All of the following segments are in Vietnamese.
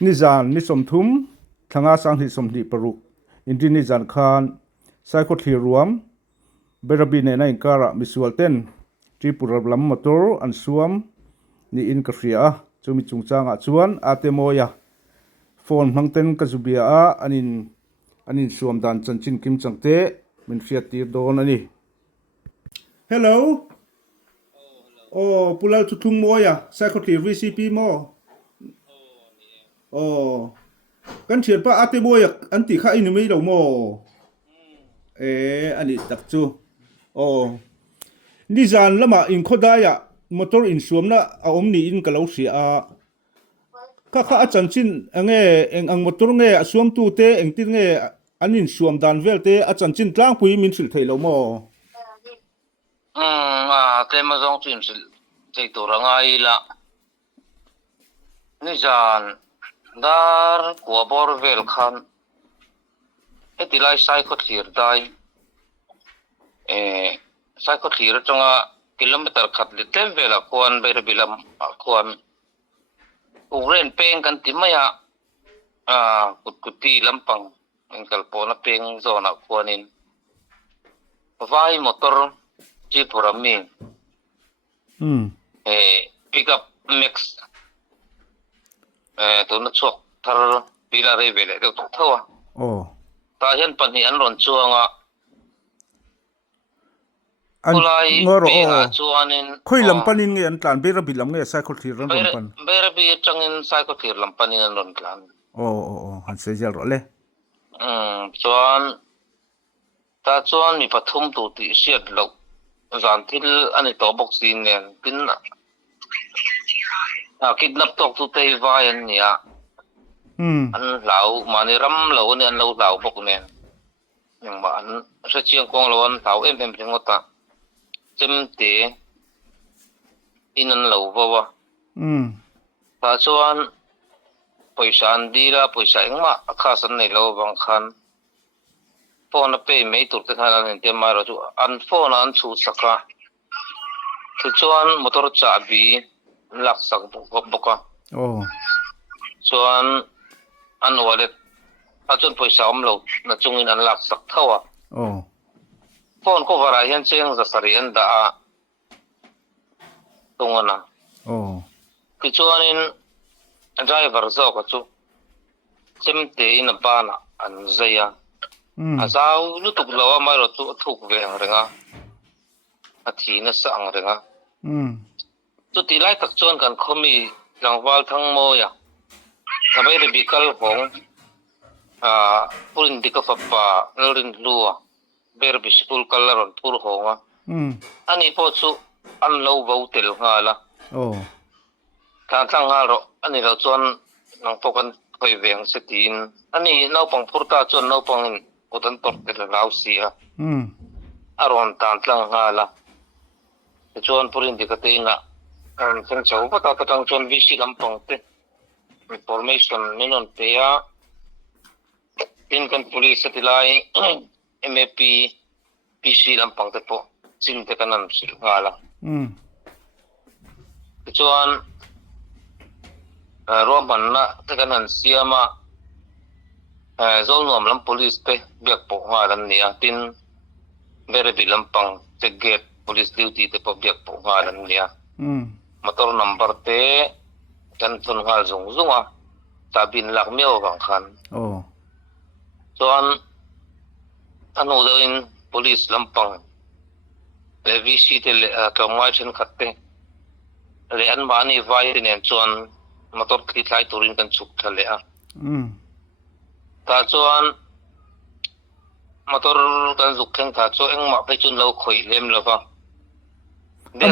ni zan ni som thum thanga sang hi som ni paruk indi ni zan khan Saikhawthir ruam berabi ne na inkara misual ten tripura lam motor an suam ni in ka hria chumi chungchanga chuan ate moya phone hmangten ka zubia a anin suam dan chanchin kim changte min fiat tir don ani hello oh pulal chuthung moya Saikhawthir VCP mo oh kan thiat pa ate moya an ti kha in mi lo mo ani tak chu oh ni zan lama in khodaya motor in suamna a omni in kalau hria a kha chanchin ange ang motor nge suam tu te eng tin nge anin suam dan velte a chanchin tlang pui min thil thei lo mo te ma zong chin sil te to ranga ila ni jan dar kwa bor vel khan etilai Saikhawthir dai Saikhawthir chunga kilometer khat le tem vela kwan ber bilam kwan ugren peng kan timaya kutkuti lampang engkal pona peng zona kwanin vai motor Chipurami pick up mix to na chok thar pila re vele to thawa ta hian pani an ron chuanga an ngoro chuanin khoi lampanin nge an tlan bera bilam nge Saikhawthir ron pan bera bi changin Saikhawthir lampanin an ron tlan han se jal ro le chuan ta chuan mi pathum tu ti siat lo zan thil ani to box din nen tin kidnap tok tu te vai an nia an lau mani ram lo ni an lo lau bok nen yang ma an sa chiang kong lo an lau em ngota chem te in an lo wa ta chuan poisa an dira poisa engma kha san nei lo bang khan phone pe mei tur te khan an te ma ro chu an phone an chu saka chu chuan motor cha bi lak sak boka chuan an wallet a chun poisa om lo na chungin an lak sak thawa phone ko vara hian cheng za sari an da a tungana ki chuanin driver zo ka chu chimte in bana an zaya azau lu tuk lawa mai ro chu thuk ve ang renga a thina sa ang renga chu ti lai tak chuan kan khomi langwal thang mo ya sabai re bikal hong purin dika fappa lorin luwa ber bi school kalaron pur honga ani po chu an lo votel ngala kan tang ngalo ani lo chuan nang pokan khoi veng setin ani no pang phurta chuan no pang utan tor te lau sia aron tan tlang ngala chuan purin dika te na an chen chau pa ta tang chuan VC lampang te information minon te ya tin kan police tilai MAP PC lampang te po sin te kanan sil ngala chuan roman na te kanan siama zol nuam lam police te biak po ngalan nia tin bere bi lampang te gate police duty te po biak po ngalan nia motor number te kan thun ngal zung zunga tabin lak meo bang khan chuan anu doin police lampang le VC te le kamai chen khatte le an mani vai nen chuan motor khi thlai turin kan chuk thale a ta chuan motor kan zuk theng tha chu engma pe chun lo khoi lem lova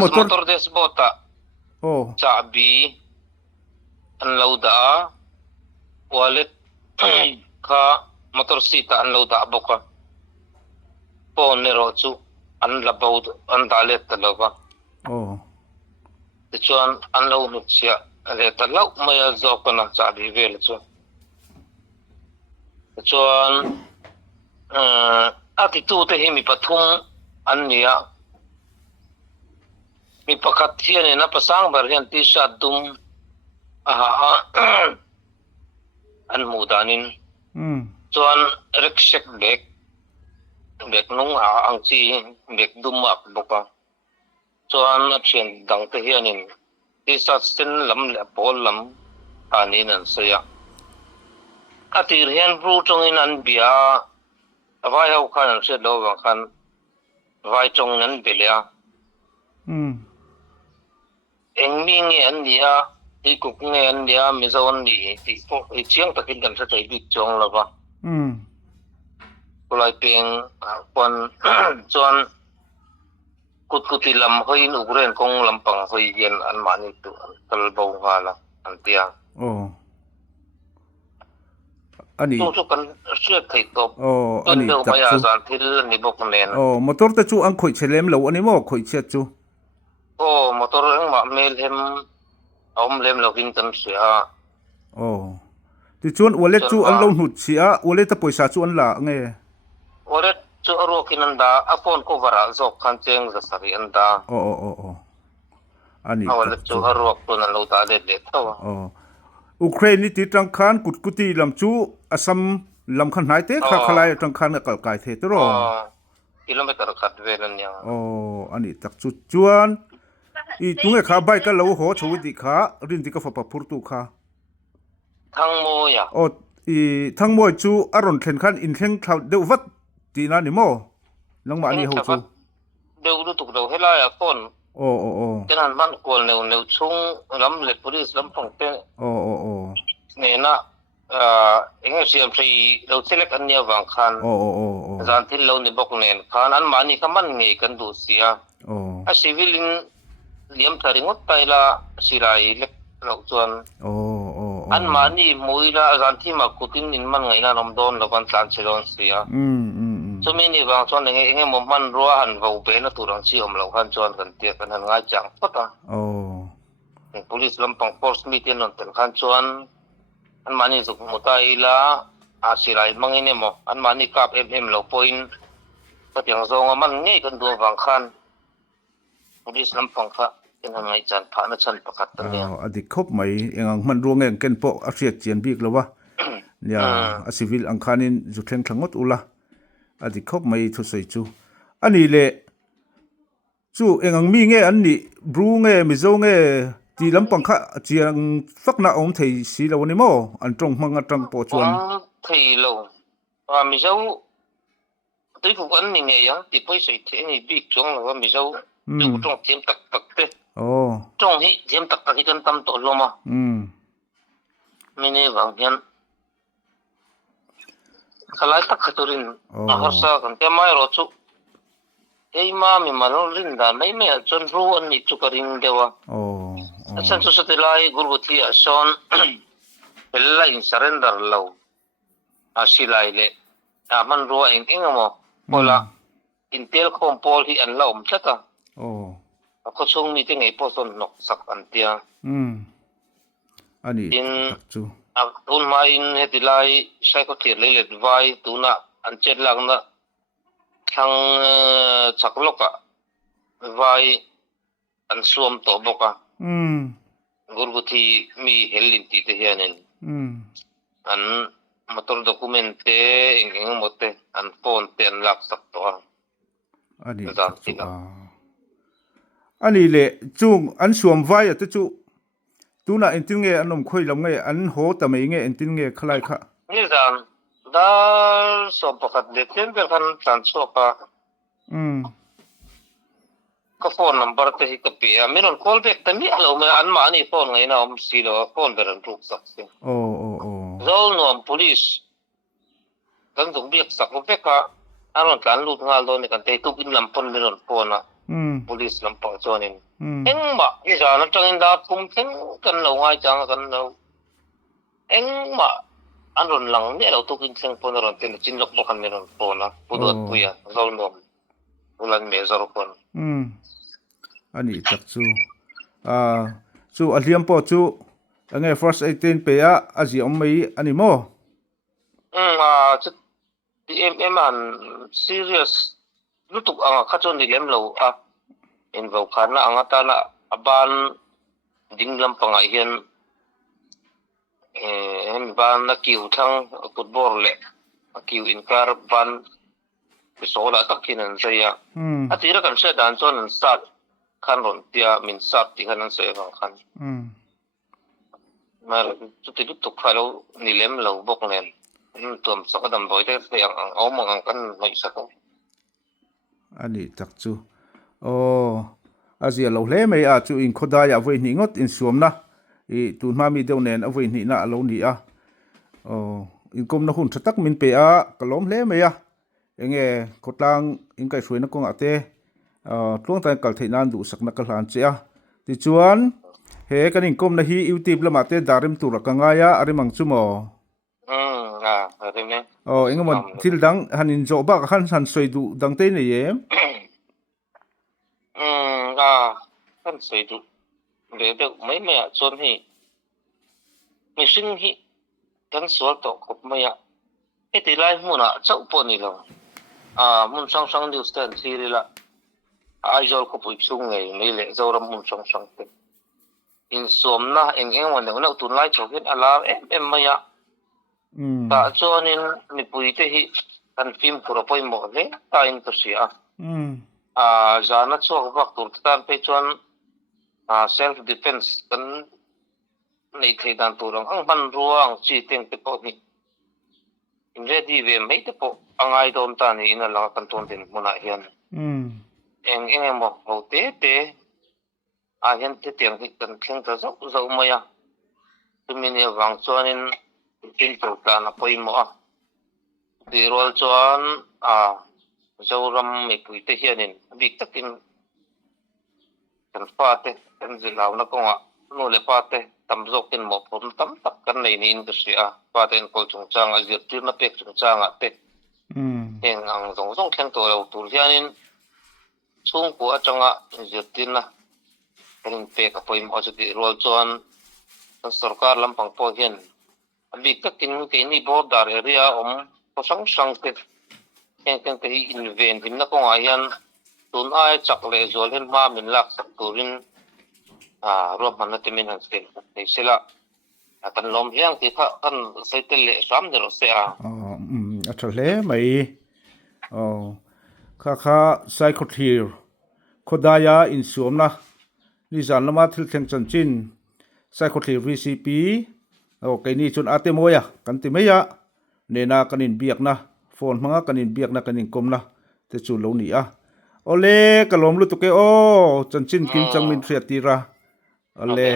motor dashboard cha bi an lo da wallet kha motor seat an lo da boka phone ne ro chu an labau an dalet talova chuan an lo nu chia le talau maya zokana cha bi vel chuan attitude hi mi pathum an nia mi pakhat hian na pasang bar hian t-shirt dum lianin chuan rickshaw bek nung ang chi bek dumak boka chuan a thian dang te hianin t-shirt sen lam le pol lam anin an saya atir hian bru tongin an bia vai ho khan an hriat lo wang khan vai tong an belia eng mi nge an nia ti kuk nge an nia mizo an ni ti ko i chiang takin kan sa chai bik chong lova kulai peng kwan chuan kutkuti lam hoin ugren kong lampang hoi yen an mani tu kalbo ngala an tia ani tu kan hriat thei top ani do tak maya chu zan thil ni bok nen motor ta chu ang khoi chelem lo ani mo khoi chet chu motor ang ma mel hem om lem lo hin kan sia ti chuan wallet chu an lo hnut sia wallet ta poisa chu an la nge wallet chu aro kinanda a phone ko vara zok khan cheng za sari anda ani wallet chu aro ko na lo ta de tawa Ukraine ni ti tang khan kutkuti lam chu asam lam khan hai te kha khalai tang khan kal kai the tro kilometer khat velan yang ani tak chu chuan i tunge kha bai ka lo ho chhui di kha rin di ka fa pa phur tu kha thang mo ya i thang mo chu aron thlen khan in thleng thlau deu vat ti na ni mo nang ma ni ho chu deu lu tuk deu hela ya phone kenan man kol neu chung lam le police lam pang te ne na enga siam sei lo select an nia wang khan zan thil lo ni bok nen khan an mani kaman nge kan du sia a civilian liam tharingot taila sirai lek lo chuan an mani muila zan thi ma kutin in man ngai na nom don lo kan tlan chelon sia so many wang chuan enge mo man ruwa han vo be na turang chi om lo khan chuan kan tia kan han ngai chang pata police lampang force meeting on ten khan chuan an mani zuk mutai la a sirai mangine mo an mani kap em lo point patiang zong man ngei kan du wang khan police lampang kha ken han ngai chan pha na chan pakat tan ya adik khop mai engang man ruang eng ken po a hriat chian bik lowa ya a civil ang khanin zu thleng thlangot ula adik khop mai thu sei chu ani le chu engang mi nge an ni bru nge mizo nge ti lampang kha chiang fakna om thei si lo ni mo an tong hmanga tang po chuan thei lo mizo tui ku an ni nge yang ti poi sei the ni bik chong lo mizo tu tong thiam tak tak te tong hi thiam tak tak hi kan tam to lo ma mini wang hian khalai tak khaturin harsa kan te mai ro chu ei ma mi mano rin da nei me chon ru an ni chu ka ring dewa san chu satelai gurguthi a son pella in surrender lo a silai le a man ru eng engamo pola intel khom pol hi an lom chata ko chung mi te ngei po son nok sak an tia ani tak chu un ma in hetilai Saikhawthir le let vai tuna an chet lang na thang chakloka vai an suam to boka gurguthi mi helin ti te hianin an motor document te engeng mote an phone te an lak sak to ani ani le chung an suam vai ate chu tuna entin nge anom khoi lam nge an ho ta mai nge entin nge khalai kha ni zan da so pakat de temper kan tlan so pa ka phone number te hi ka pe minon call back ta mi alo me an ma ni phone ngai na om si lo phone beran ruk sak se zol no police kan dong biak sak lo ka aron tlan lut ngal do ni kan te tu in lam pon minon phone na police lam pa chonin eng ma ni za na tangin da pum theng kan lo ngai chang kan lo eng ma aron lang ne lo tu kin theng pon ron ten chin lok bokan minon phone na pudot puya zol no ulan me zaro pon ani tak chu chu aliam po chu ange first 18 pe a aji om mai ani mo chu em an serious lutuk anga khachon ni lem lo in vo khana anga ta na aban dinglam panga hian ban na kiu thang football le kiu in kar ban so la takin an zaya atira kan se dan chon an sat khan ron tia min sat ti khan an se bang khan mar chu ti tu khalo ni lem lo bok nen tuam sakadam boy te yang ang om ang kan mai sako ani tak chu o azia lo hle mai a chu in khawdai a voi ni ngot in suam na I tu ma mi deuh nen a voi ni na lo ni a o in kom na hun thatak min pe a kalom hle mai a enge khotlang in kai hruina kong ate tlong tai kal theinan du sakna kal han che a ti chuan he kanin kom na hi youtube lama te darim tur kanga ya arimang chumo rim ne enge mon thil dang hanin zo ba khan san soi du dang te ne ye kan sei du le de mai me chon hi mi sing hi kan sual to khop maya e ti lai mu na chau po ni lo mun sang sang news ten si la ai jol ko pui chung ngai mai le zo ram mun sang sang te in som na eng wan na tun lai chokin ala em maya ta chonin mi pui te hi kan film pura poi mo le ta in to sia jana chok bak tur tan pe chon self defense kan nei thei dan turang ang ban ruang chi teng te po ni in ready ve mai te po angai dom ta ni ina la kan ton den muna hian eng mo ho te hian te teng hi kan thleng ta zo maya tumini wang chuanin in to ta na poi mo di rol chuan zoram mi pui te hianin bik takin kan fate kan zilaw na konga no le pate tam zokin mo pom tam tak kan nei ni industry paten kol chung chang a zir tir na pek chung chang a te eng ang zong khen to lo tur hianin chung ko atanga zir tir na kan pek a poim ho chuti rol chuan sarkar lampang po hian bik takin ke ni border area ko sang te ken te invent him na konga hian tun ai chak le zol hin ma min lak sak turin ro man na timin han spin ei sila kan lom hiang ti kha kan saitel le sam de ro se a thle mai kha Saikhawthir khawdaya in suam na ni zan lama thilthleng chanchin Saikhawthir VCP kai ni chun ate moya kan ti meya nena kanin biakna phone manga kanin biakna kanin komna te chu lo ni ole kalom lu to ke chanchin kim chang min thria tira ale